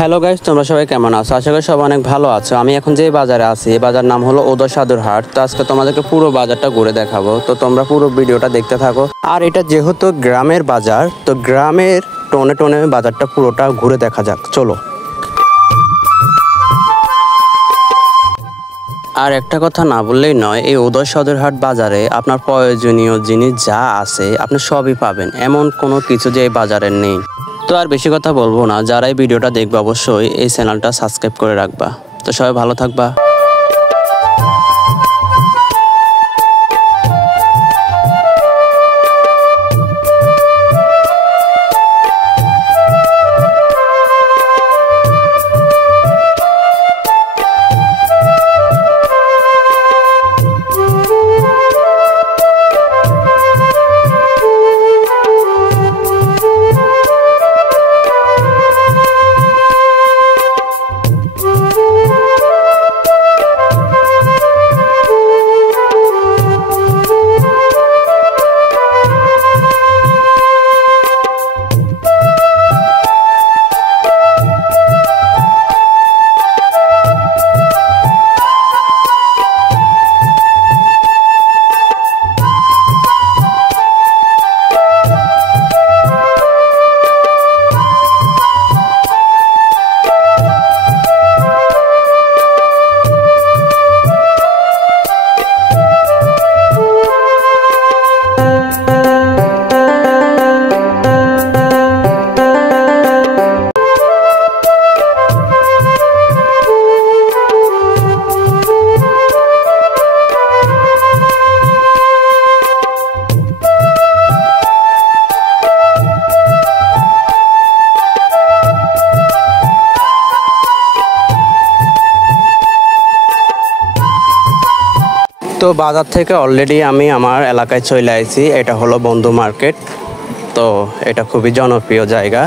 Hello guys, তোমরা সবাই কেমন আছো? আশা করি সবাই অনেক ভালো আছো। আমি এখন যে বাজারে আছি, এই বাজার নাম হলো উদয় সাদুর হাট। তো আজকে তোমাদেরকে পুরো বাজারটা ঘুরে দেখাবো, তো তোমরা পুরো ভিডিওটা দেখতে থাকো। আর এটা যেহেতু গ্রামের বাজার, তো গ্রামের টোনে টোনে বাজারটা পুরোটা ঘুরে দেখা যাক, চলো। আর একটা কথা না বললেই নয়, এই উদয় সদরহাট বাজারে আপনার প্রয়োজনীয় জিনিস যা আছে আপনি সবই পাবেন, এমন কোনো কিছু যে এই বাজারে নেই। তো আর বেশি কথা বলবো না, যারা এই ভিডিওটা দেখবে অবশ্যই এই চ্যানেলটা সাবস্ক্রাইব করে রাখবা। তো সবাই ভালো থাকবা। তো বাজার থেকে অলরেডি আমি আমার এলাকায় চলে আসছি। এটা হলো বন্ধু মার্কেট। তো এটা খুবই জনপ্রিয় জায়গা।